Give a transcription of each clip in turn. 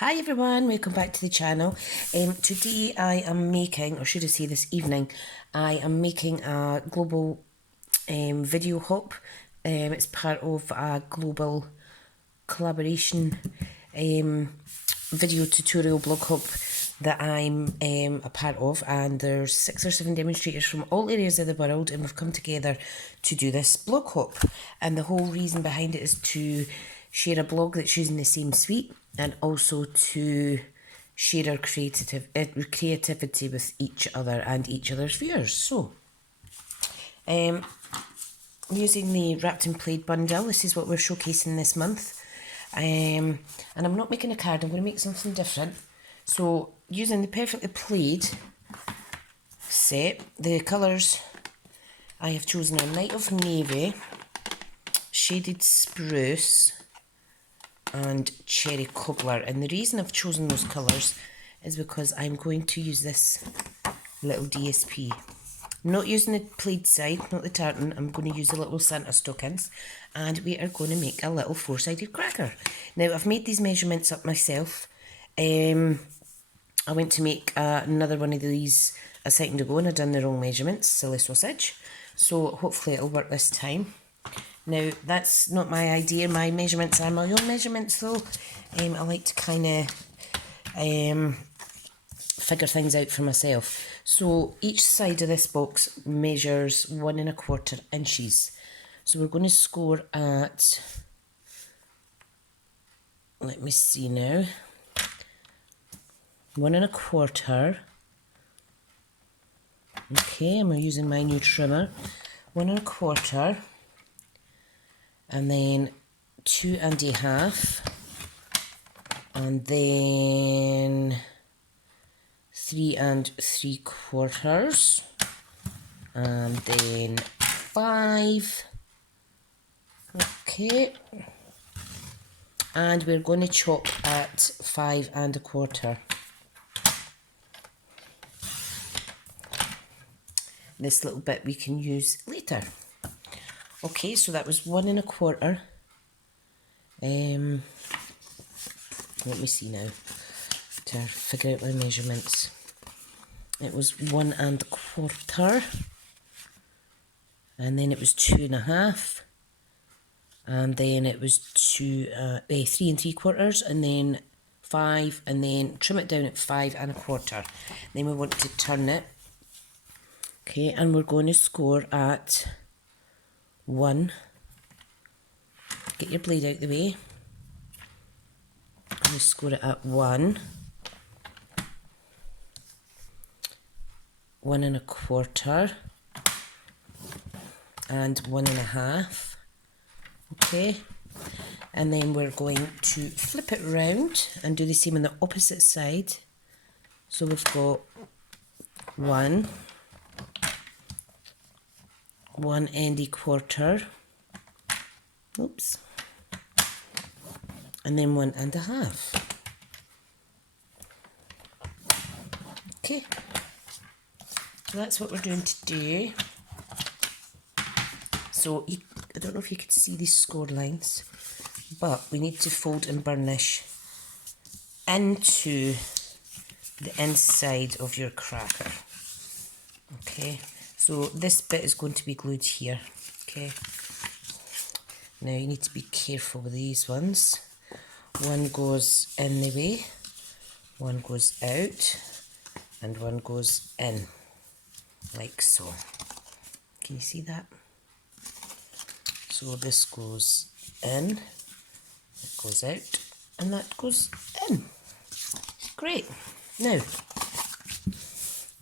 Hi everyone, welcome back to the channel. Today I am making, or should I say this evening, I am making a global video hop. It's part of a global collaboration video tutorial blog hop that I'm a part of, and there's 6 or 7 demonstrators from all areas of the world, and we've come together to do this blog hop. And the whole reason behind it is to share a blog that's using the same suite, and also to share our creativity with each other and each other's viewers. So, using the Wrapped in Plaid bundle, this is what we're showcasing this month. And I'm not making a card, I'm going to make something different. So, using the Perfectly Plaid set, the colours I have chosen are Night of Navy, Shaded Spruce, and Cherry Cobbler. And the reason I've chosen those colours is because I'm going to use this little DSP. Not using the plaid side, not the tartan. I'm going to use the little Santa stockings, and we are going to make a little 4-sided cracker. Now, I've made these measurements up myself. I went to make another one of these a second ago, and I'd done the wrong measurements, silly sausage. So hopefully it'll work this time. Now, that's not my idea. My measurements are my own measurements, though. I like to kind of figure things out for myself. So each side of this box measures 1 1/4 inches. So we're going to score at, let me see now, 1 1/4. Okay, I'm using my new trimmer. 1 1/4. And then 2 1/2, and then 3 3/4, and then 5. Okay, and we're going to chop at 5 1/4. This little bit we can use later. Okay, so that was 1 1/4. Let me see now to figure out my measurements. It was 1 1/4, and then it was 2 1/2, and then it was 3 3/4, and then 5, and then trim it down at 5 1/4. Then we want to turn it. Okay, and we're going to score at 1. Get your blade out of the way. I'm going to score it at 1, 1 1/4, and 1 1/2. Okay, and then we're going to flip it round and do the same on the opposite side. So we've got 1 1/4, oops, and then 1 1/2. Okay, so that's what we're doing today. So I don't know if you could see these score lines, but we need to fold and burnish into the inside of your cracker. Okay, so this bit is going to be glued here. Okay, now you need to be careful with these ones. One goes in the way, one goes out, and one goes in, like so. Can you see that? So this goes in, it goes out, and that goes in. Great. Now,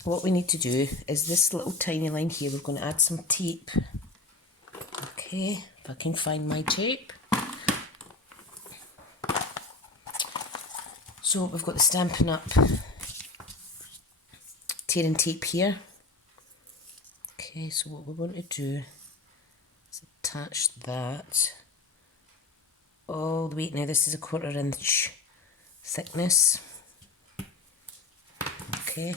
what we need to do is this little tiny line here, we're going to add some tape. Okay, if I can find my tape. So we've got the Stampin Up tearing tape here. Okay, so what we want to do is attach that all the way. Now this is a 1/4 inch thickness. Okay,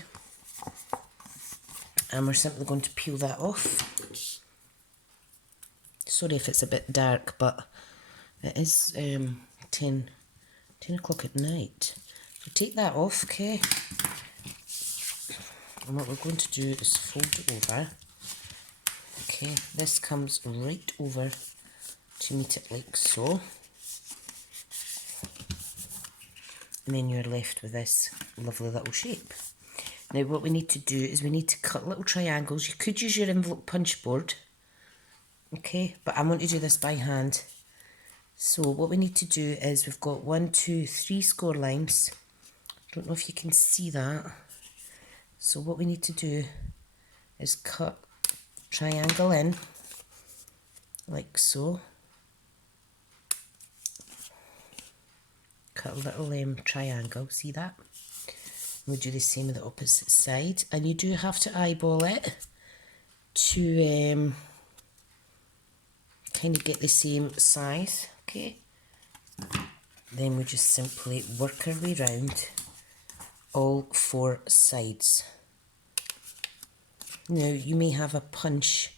and we're simply going to peel that off. Sorry if it's a bit dark, but it is 10 10 o'clock at night. So take that off, okay? And what we're going to do is fold it over. Okay, this comes right over to meet it like so. And then you're left with this lovely little shape. Now what we need to do is we need to cut little triangles. You could use your envelope punch board, okay, but I'm going to do this by hand. So what we need to do is we've got 1, 2, 3 score lines. Don't know if you can see that. So what we need to do is cut triangle in like so. Cut a little triangle, see that? We'll do the same with the opposite side, and you do have to eyeball it to kind of get the same size, okay? Then we just simply work our way round all 4 sides. Now you may have a punch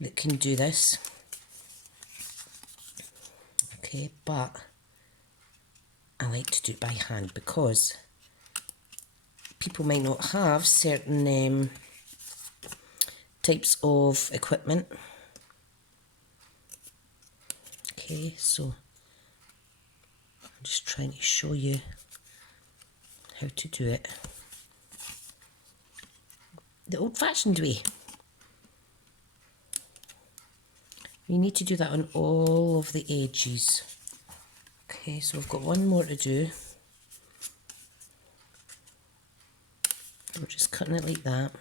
that can do this, okay, but I like to do it by hand because people might not have certain types of equipment. Okay, so I'm just trying to show you how to do it the old-fashioned way. You need to do that on all of the edges. Okay, so we've got one more to do. We're just cutting it like that.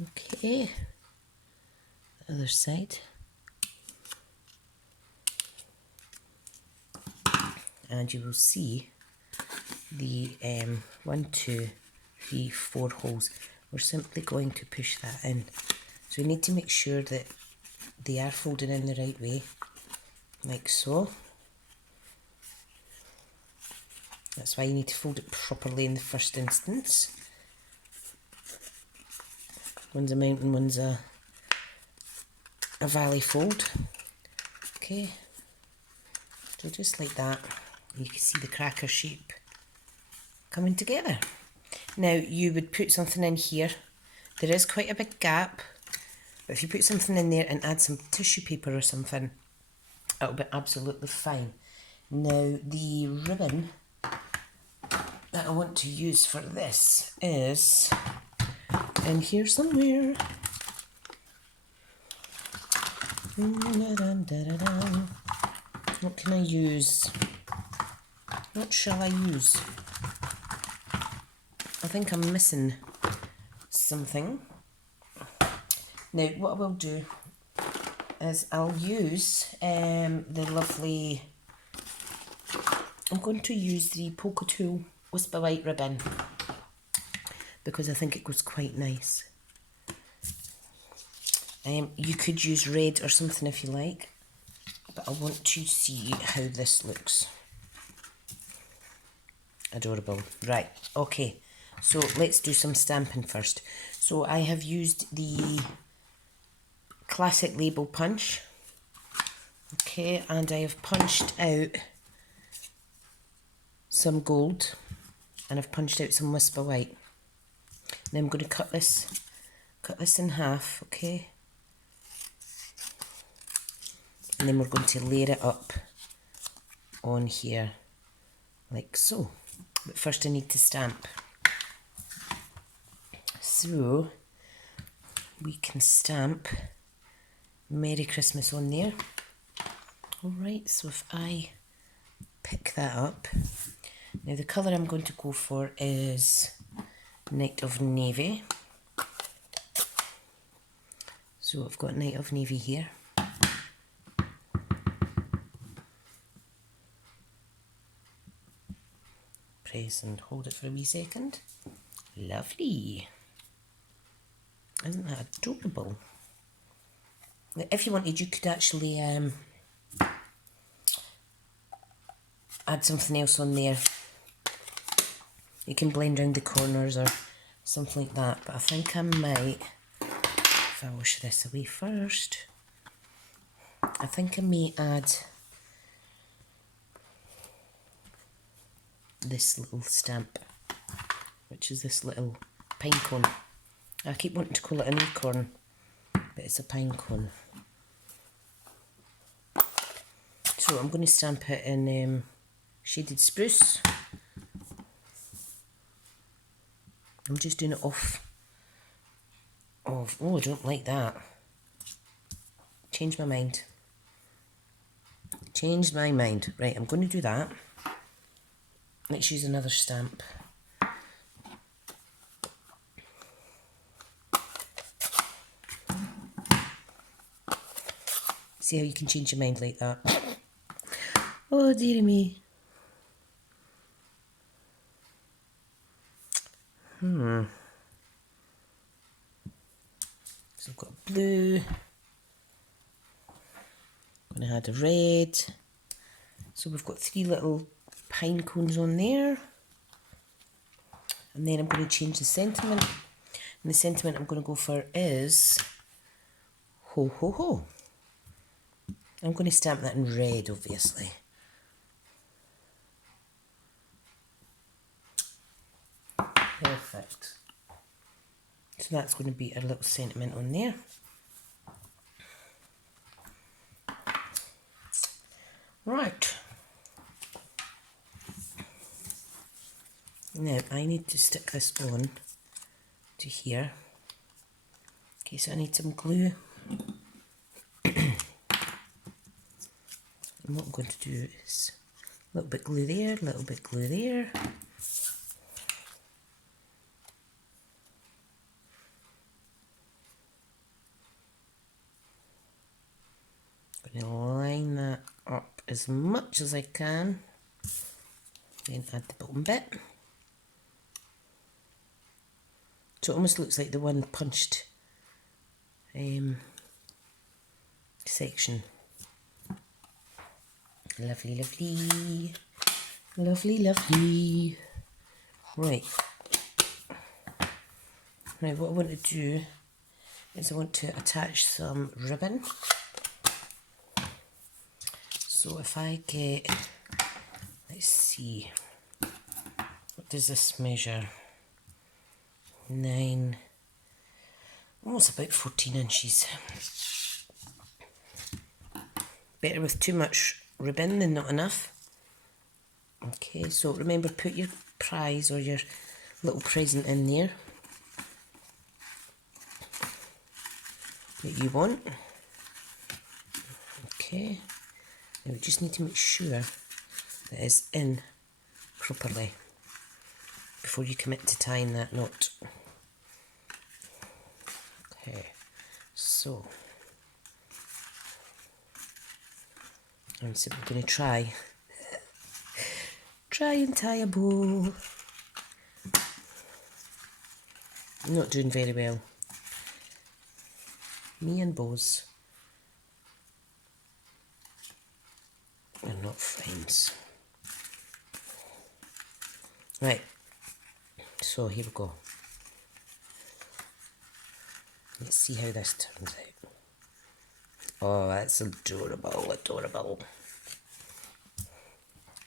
Okay, the other side. And you will see the 1, 2, 3, 4 holes. We're simply going to push that in. So we need to make sure that they are folded in the right way, like so. That's why you need to fold it properly in the first instance. One's a mountain, one's a valley fold. Okay, so just like that, you can see the cracker shape coming together. Now you would put something in here. There is quite a big gap, but if you put something in there and add some tissue paper or something, it'll be absolutely fine. Now the ribbon that I want to use for this is in here somewhere. What can I use? What shall I use? I think I'm missing something. Now what I will do is I'll use the lovely, I'm going to use the Polka Tool Whisper White ribbon because I think it goes quite nice. You could use red or something if you like, but I want to see how this looks. Adorable. Right, okay, so let's do some stamping first. So I have used the classic label punch, okay, and I have punched out some gold and I've punched out some Whisper White. Now I'm going to cut this in half, okay, and then we're going to layer it up on here like so. But first I need to stamp. So we can stamp Merry Christmas on there. Alright, so if I pick that up, now the colour I'm going to go for is Night of Navy. So I've got Night of Navy here. Press and hold it for a wee second. Lovely. Isn't that adorable? Now, if you wanted, you could actually add something else on there. You can blend around the corners or something like that, but I think I might, if I wash this away first, I think I may add this little stamp, which is this little pine cone. I keep wanting to call it an acorn, but it's a pine cone. So I'm going to stamp it in shaded spruce. I'm just doing it off of, oh, I don't like that. Change my mind. Changed my mind. Right, I'm going to do that. Let's use another stamp. See how you can change your mind like that? Oh, dearie me. So I've got blue. I'm going to add a red. So we've got 3 little pine cones on there. And then I'm going to change the sentiment. And the sentiment I'm going to go for is ho ho ho. I'm going to stamp that in red, obviously. Perfect. So that's going to be a little sentiment on there. Right. Now I need to stick this on to here. Okay, so I need some glue. And what I'm going to do is a little bit glue there, a little bit glue there. I'm going to line that up as much as I can. Then add the bottom bit. So it almost looks like the one punched section. Lovely, lovely. Lovely, lovely. Right. Now what I want to do is I want to attach some ribbon. So if I get, let's see, what does this measure? 9, it's about 14 inches. Better with too much ribbon than not enough. Okay, so remember, put your prize or your little present in there that you want. Okay, now we just need to make sure that it's in properly before you commit to tying that knot. Okay, so I'm simply going to try and tie a bow. I'm not doing very well. Me and bows are not friends. Right, so here we go. Let's see how this turns out. Oh, that's adorable, adorable.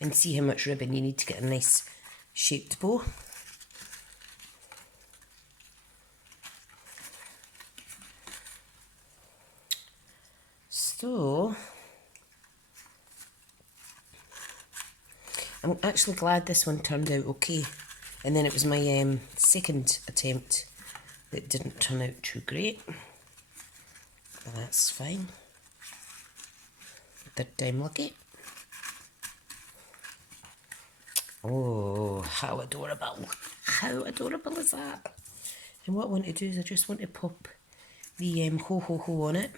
And see how much ribbon you need to get a nice shaped bow. So, I'm actually glad this one turned out okay. And then it was my second attempt that didn't turn out too great. But that's fine. Third time lucky. Oh, how adorable. How adorable is that? And what I want to do is I just want to pop the ho ho ho on it.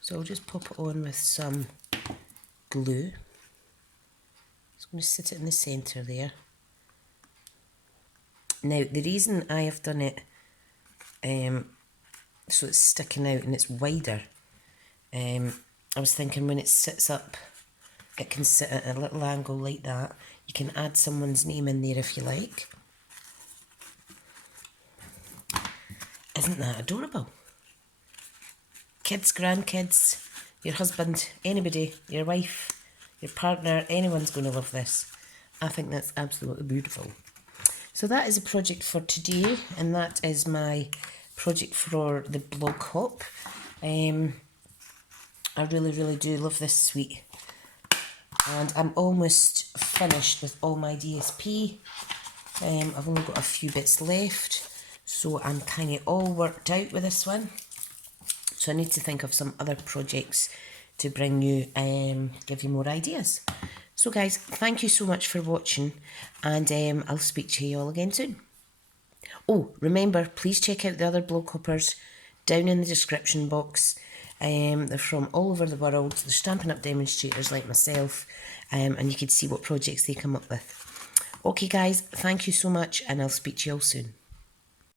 So I'll just pop it on with some glue. Just going to sit it in the centre there. Now, the reason I have done it so it's sticking out and it's wider, I was thinking when it sits up, it can sit at a little angle like that. You can add someone's name in there if you like. Isn't that adorable? Kids, grandkids, your husband, anybody, your wife, your partner, anyone's going to love this. I think that's absolutely beautiful. So that is a project for today, and that is my project for the blog hop. I really do love this suite, and I'm almost finished with all my DSP. I've only got a few bits left, so I'm kind of all worked out with this one. So I need to think of some other projects to bring you, give you more ideas. So guys, thank you so much for watching, and I'll speak to you all again soon. Oh, remember, please check out the other blog hoppers down in the description box. They're from all over the world. They're Stampin' Up demonstrators like myself, and you can see what projects they come up with. Okay guys, thank you so much, and I'll speak to you all soon.